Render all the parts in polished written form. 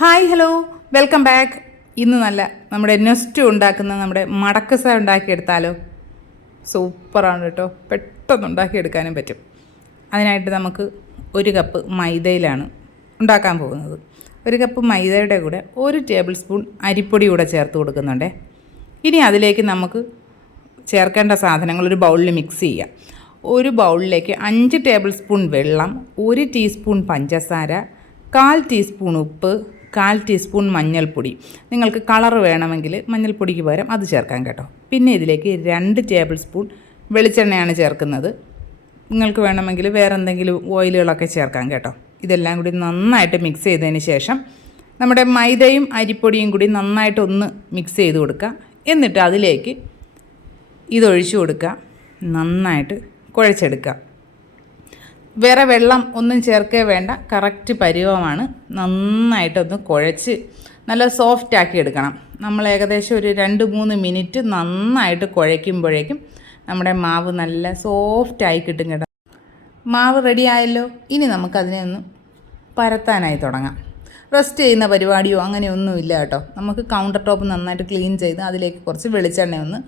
Hi hello welcome back. ഇന്ന് നല്ല നമ്മുടെ നെസ്റ്റ് ഉണ്ടാക്കുന്ന നമ്മുടെ മടക്കസ ഉണ്ടാക്കിയെടുത്താലോ. സൂപ്പറാണ് കേട്ടോ, പെട്ടെന്ന് ഉണ്ടാക്കിയെടുക്കാനും പറ്റും. അതിനായിട്ട് നമുക്ക് 1 കപ്പ് മൈദയിലാണ് ഉണ്ടാക്കാൻ പോകുന്നത്. 1 കപ്പ് മൈദയുടെ കൂടെ 1 ടേബിൾ സ്പൂൺ അരിപ്പൊടി കൂടെ ചേർത്ത് കൊടുക്കുന്നുണ്ടേ. ഇനി അതിലേക്ക് നമുക്ക് ചേർക്കേണ്ട സാധനങ്ങൾ ഒരു ബൗളിൽ മിക്സ് ചെയ്യാം. ഒരു ബൗളിലേക്ക് 5 ടേബിൾ സ്പൂൺ വെള്ളം, 1 ടീസ്പൂൺ പഞ്ചസാര, 1/4 ടീസ്പൂൺ ഉപ്പ്, 1/4 ടീസ്പൂൺ മഞ്ഞൾപ്പൊടി. നിങ്ങൾക്ക് കളർ വേണമെങ്കിൽ മഞ്ഞൾപ്പൊടിക്ക് പകരം അത് ചേർക്കാം കേട്ടോ. പിന്നെ ഇതിലേക്ക് 2 ടേബിൾ സ്പൂൺ വെളിച്ചെണ്ണയാണ് ചേർക്കുന്നത്. നിങ്ങൾക്ക് വേണമെങ്കിൽ വേറെ എന്തെങ്കിലും ഓയിലുകളൊക്കെ ചേർക്കാം കേട്ടോ. ഇതെല്ലാം കൂടി നന്നായിട്ട് മിക്സ് ചെയ്തതിന് ശേഷം നമ്മുടെ മൈദയും അരിപ്പൊടിയും കൂടി നന്നായിട്ടൊന്ന് മിക്സ് ചെയ്ത് കൊടുക്കുക. എന്നിട്ട് അതിലേക്ക് ഇതൊഴിച്ചു കൊടുക്കുക, നന്നായിട്ട് കുഴച്ചെടുക്കുക. വേറെ വെള്ളം ഒന്നും ചേർക്കേ വേണ്ട, കറക്റ്റ് പരുവമാണ്. നന്നായിട്ടൊന്ന് കുഴച്ച് നല്ല സോഫ്റ്റ് ആക്കി എടുക്കണം. നമ്മൾ ഏകദേശം ഒരു 2-3 മിനിറ്റ് നന്നായിട്ട് കുഴയ്ക്കുമ്പോഴേക്കും നമ്മുടെ മാവ് നല്ല സോഫ്റ്റായി കിട്ടും കേട്ടോ. മാവ് റെഡി ആയല്ലോ. ഇനി നമുക്കതിനെ ഒന്ന് പരത്താനായി തുടങ്ങാം. റെസ്റ്റ് ചെയ്യുന്ന പരിപാടിയോ അങ്ങനെയൊന്നുമില്ല കേട്ടോ. നമുക്ക് കൗണ്ടർ ടോപ്പ് നന്നായിട്ട് ക്ലീൻ ചെയ്ത് അതിലേക്ക് കുറച്ച് വെളിച്ചെണ്ണ ഒന്ന്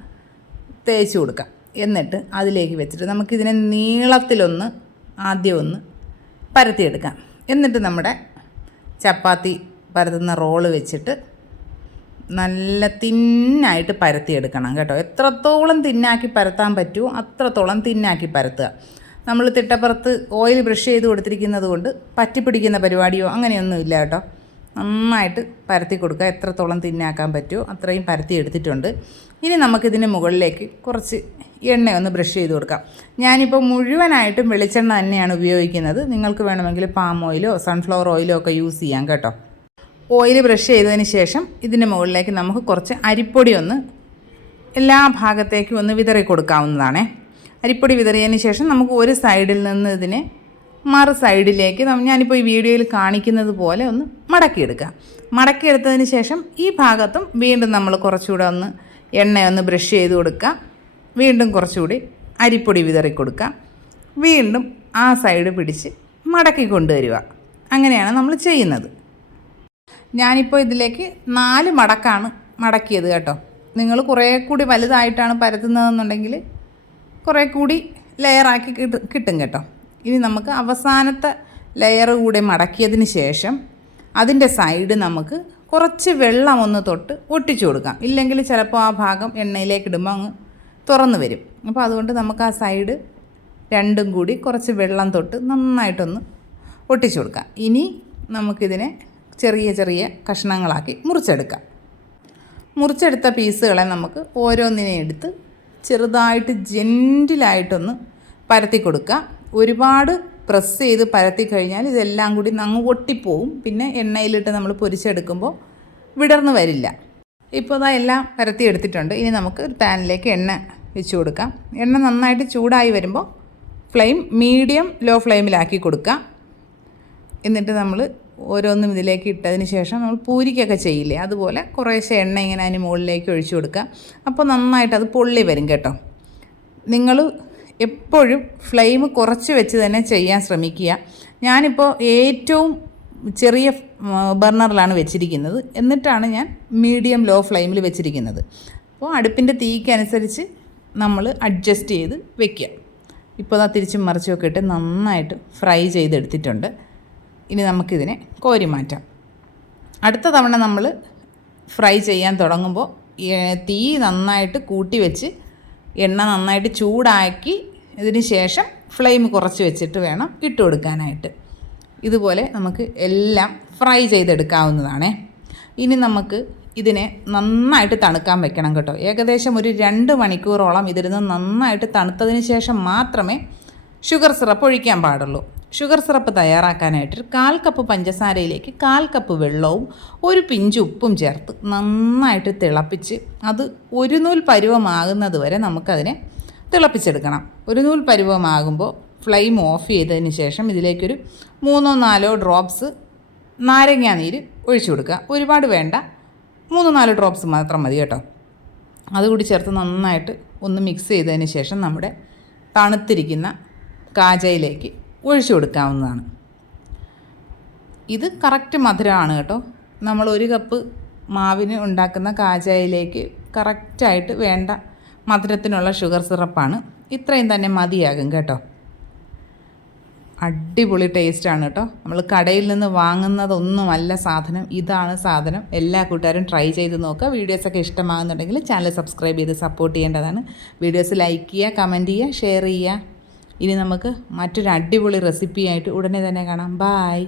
തേച്ച് കൊടുക്കാം. എന്നിട്ട് അതിലേക്ക് വെച്ചിട്ട് നമുക്കിതിനെ നീളത്തിലൊന്ന് ആദ്യം ഒന്ന് പരത്തിയെടുക്കാം. എന്നിട്ട് നമ്മുടെ ചപ്പാത്തി പരത്തുന്ന റോള് വെച്ചിട്ട് നല്ല തിന്നായിട്ട് പരത്തിയെടുക്കണം കേട്ടോ. എത്രത്തോളം തിന്നാക്കി പരത്താൻ പറ്റുമോ അത്രത്തോളം തിന്നാക്കി പരത്തുക. നമ്മൾ തിട്ടപ്പുറത്ത് ഓയിൽ ബ്രഷ് ചെയ്ത് കൊടുത്തിരിക്കുന്നത് കൊണ്ട് പറ്റിപ്പിടിക്കുന്ന പരിപാടിയോ അങ്ങനെയൊന്നുമില്ല കേട്ടോ. നന്നായിട്ട് പരത്തി കൊടുക്കുക. എത്രത്തോളം തിന്നാക്കാൻ പറ്റുമോ അത്രയും പരത്തി എടുത്തിട്ടുണ്ട്. ഇനി നമുക്കിതിന് മുകളിലേക്ക് കുറച്ച് എണ്ണയൊന്ന് ബ്രഷ് ചെയ്ത് കൊടുക്കാം. ഞാനിപ്പോൾ മുഴുവനായിട്ടും വെളിച്ചെണ്ണ തന്നെയാണ് ഉപയോഗിക്കുന്നത്. നിങ്ങൾക്ക് വേണമെങ്കിൽ പാം ഓയിലോ സൺഫ്ലവർ ഓയിലോ ഒക്കെ യൂസ് ചെയ്യാം കേട്ടോ. ഓയിൽ ബ്രഷ് ചെയ്തതിന് ശേഷം ഇതിന് മുകളിലേക്ക് നമുക്ക് കുറച്ച് അരിപ്പൊടി ഒന്ന് എല്ലാ ഭാഗത്തേക്കും ഒന്ന് വിതറി കൊടുക്കാവുന്നതാണേ. അരിപ്പൊടി വിതറിയതിന് ശേഷം നമുക്ക് ഒരു സൈഡിൽ നിന്ന് ഇതിനെ മറു സൈഡിലേക്ക് ഞാനിപ്പോൾ ഈ വീഡിയോയിൽ കാണിക്കുന്നത് പോലെ ഒന്ന് മടക്കിയെടുക്കുക. മടക്കിയെടുത്തതിന് ശേഷം ഈ ഭാഗത്തും വീണ്ടും നമ്മൾ കുറച്ചുകൂടെ ഒന്ന് എണ്ണയൊന്ന് ബ്രഷ് ചെയ്ത് കൊടുക്കുക. വീണ്ടും കുറച്ചുകൂടി അരിപ്പൊടി വിതറി കൊടുക്കുക. വീണ്ടും ആ സൈഡ് പിടിച്ച് മടക്കി കൊണ്ടുവരിക. അങ്ങനെയാണ് നമ്മൾ ചെയ്യുന്നത്. ഞാനിപ്പോൾ ഇതിലേക്ക് 4 മടക്കാണ് മടക്കിയത് കേട്ടോ. നിങ്ങൾ കുറേ കൂടി വലുതായിട്ടാണ് പരത്തുന്നതെന്നുണ്ടെങ്കിൽ കുറേ കൂടി ലെയറാക്കി കിട്ടും കേട്ടോ. ഇനി നമുക്ക് അവസാനത്തെ ലെയർ കൂടെ മടക്കിയതിന് ശേഷം അതിൻ്റെ സൈഡ് നമുക്ക് കുറച്ച് വെള്ളം ഒന്ന് തൊട്ട് ഒട്ടിച്ചു കൊടുക്കാം. ഇല്ലെങ്കിൽ ചിലപ്പോൾ ആ ഭാഗം എണ്ണയിലേക്ക് ഇടുമ്പോൾ അങ്ങ് തുറന്നു വരും. അപ്പോൾ അതുകൊണ്ട് നമുക്ക് ആ സൈഡ് രണ്ടും കൂടി കുറച്ച് വെള്ളം തൊട്ട് നന്നായിട്ടൊന്ന് ഒട്ടിച്ചു കൊടുക്കാം. ഇനി നമുക്കിതിനെ ചെറിയ ചെറിയ കഷ്ണങ്ങളാക്കി മുറിച്ചെടുക്കാം. മുറിച്ചെടുത്ത പീസുകളെ നമുക്ക് ഓരോന്നിനെ എടുത്ത് ചെറുതായിട്ട് ജെൻറ്റിലായിട്ടൊന്ന് പരത്തി കൊടുക്കുക. ഒരുപാട് പ്രസ് ചെയ്ത് പരത്തി കഴിഞ്ഞാൽ ഇതെല്ലാം കൂടി അങ്ങ് ഒട്ടിപ്പോവും. പിന്നെ എണ്ണയിലിട്ട് നമ്മൾ പൊരിച്ചെടുക്കുമ്പോൾ വിടർന്ന് വരില്ല. ഇപ്പോൾ ഇതാ എല്ലാം പരത്തി എടുത്തിട്ടുണ്ട്. ഇനി നമുക്ക് ഒരു പാനിലേക്ക് എണ്ണ വെച്ച് കൊടുക്കാം. എണ്ണ നന്നായിട്ട് ചൂടായി വരുമ്പോൾ ഫ്ലെയിം മീഡിയം ലോ ഫ്ലെയിമിലാക്കി കൊടുക്കുക. എന്നിട്ട് നമ്മൾ ഓരോന്നും ഇതിലേക്ക് ഇട്ടതിന് ശേഷം നമ്മൾ പൂരിക്കൊക്കെ ചെയ്യില്ലേ, അതുപോലെ കുറേശ്ശെ എണ്ണ ഇങ്ങനെ അതിന് മുകളിലേക്ക് ഒഴിച്ചു കൊടുക്കുക. അപ്പോൾ നന്നായിട്ട് അത് പൊള്ളി വരും കേട്ടോ. നിങ്ങൾ എപ്പോഴും ഫ്ലെയിം കുറച്ച് വെച്ച് തന്നെ ചെയ്യാൻ ശ്രമിക്കുക. ഞാനിപ്പോൾ ഏറ്റവും ചെറിയ ബർണറിലാണ് വെച്ചിരിക്കുന്നത്. എന്നിട്ടാണ് ഞാൻ മീഡിയം ലോ ഫ്ലെയിമിൽ വെച്ചിരിക്കുന്നത്. അപ്പോൾ അടുപ്പിൻ്റെ തീക്കനുസരിച്ച് നമ്മൾ അഡ്ജസ്റ്റ് ചെയ്ത് വെക്കുക. ഇപ്പോൾ തിരിച്ചും മറിച്ചുമൊക്കെ ഇട്ട് നന്നായിട്ട് ഫ്രൈ ചെയ്തെടുത്തിട്ടുണ്ട്. ഇനി നമുക്കിതിനെ കോരി മാറ്റാം. അടുത്ത തവണ നമ്മൾ ഫ്രൈ ചെയ്യാൻ തുടങ്ങുമ്പോൾ തീ നന്നായിട്ട് കൂട്ടി വെച്ച് എണ്ണ നന്നായിട്ട് ചൂടാക്കി ഇതിന് ശേഷം ഫ്ലെയിം കുറച്ച് വെച്ചിട്ട് വേണം ഇട്ട് കൊടുക്കാനായിട്ട്. ഇതുപോലെ നമുക്ക് എല്ലാം ഫ്രൈ ചെയ്തെടുക്കാവുന്നതാണേ. ഇനി നമുക്ക് ഇതിനെ നന്നായിട്ട് തണുക്കാൻ വെക്കണം കേട്ടോ. ഏകദേശം ഒരു 2 മണിക്കൂറോളം ഇതിരുന്ന് നന്നായിട്ട് തണുത്തതിന് ശേഷം മാത്രമേ ഷുഗർ സിറപ്പ് ഒഴിക്കാൻ പാടുള്ളൂ. ഷുഗർ സിറപ്പ് തയ്യാറാക്കാനായിട്ട് 1/4 കപ്പ് പഞ്ചസാരയിലേക്ക് 1/4 കപ്പ് വെള്ളവും 1 പിഞ്ച് ഉപ്പും ചേർത്ത് നന്നായിട്ട് തിളപ്പിച്ച് അത് ഒരു നൂൽ പരുവമാകുന്നത് വരെ നമുക്കതിനെ തിളപ്പിച്ചെടുക്കണം. ഒരു നൂൽ പരുവമാകുമ്പോൾ ഫ്ലെയിം ഓഫ് ചെയ്തതിന് ശേഷം ഇതിലേക്കൊരു 3-4 ഡ്രോപ്സ് നാരങ്ങാനീര് ഒഴിച്ചു കൊടുക്കുക. ഒരുപാട് വേണ്ട, 3-4 ഡ്രോപ്സ് മാത്രം മതി കേട്ടോ. അതുകൂടി ചേർത്ത് നന്നായിട്ട് ഒന്ന് മിക്സ് ചെയ്തതിന് ശേഷം നമ്മുടെ തണുത്തിരിക്കുന്ന കാജയിലേക്ക് ഒഴിച്ചു കൊടുക്കാവുന്നതാണ്. ഇത് കറക്റ്റ് മധുരമാണ് കേട്ടോ. നമ്മൾ 1 കപ്പ് മാവിന് ഉണ്ടാക്കുന്ന കാജായിലേക്ക് കറക്റ്റായിട്ട് വേണ്ട മധുരത്തിനുള്ള ഷുഗർ സിറപ്പാണ്. ഇത്രയും തന്നെ മതിയാകും കേട്ടോ. അടിപൊളി ടേസ്റ്റാണ് കേട്ടോ. നമ്മൾ കടയിൽ നിന്ന് വാങ്ങുന്നതൊന്നുമല്ല സാധനം, ഇതാണ് സാധനം. എല്ലാ കൂട്ടുകാരും ട്രൈ ചെയ്ത് നോക്കുക. വീഡിയോസൊക്കെ ഇഷ്ടമാകുന്നുണ്ടെങ്കിൽ ചാനൽ സബ്സ്ക്രൈബ് ചെയ്ത് സപ്പോർട്ട് ചെയ്യേണ്ടതാണ്. വീഡിയോസ് ലൈക്ക് ചെയ്യുക, കമൻറ്റ് ചെയ്യുക, ഷെയർ ചെയ്യുക. ഇനി നമുക്ക് മറ്റൊരു അടിപൊളി റെസിപ്പിയായിട്ട് ഉടനെ തന്നെ കാണാം. ബായ്.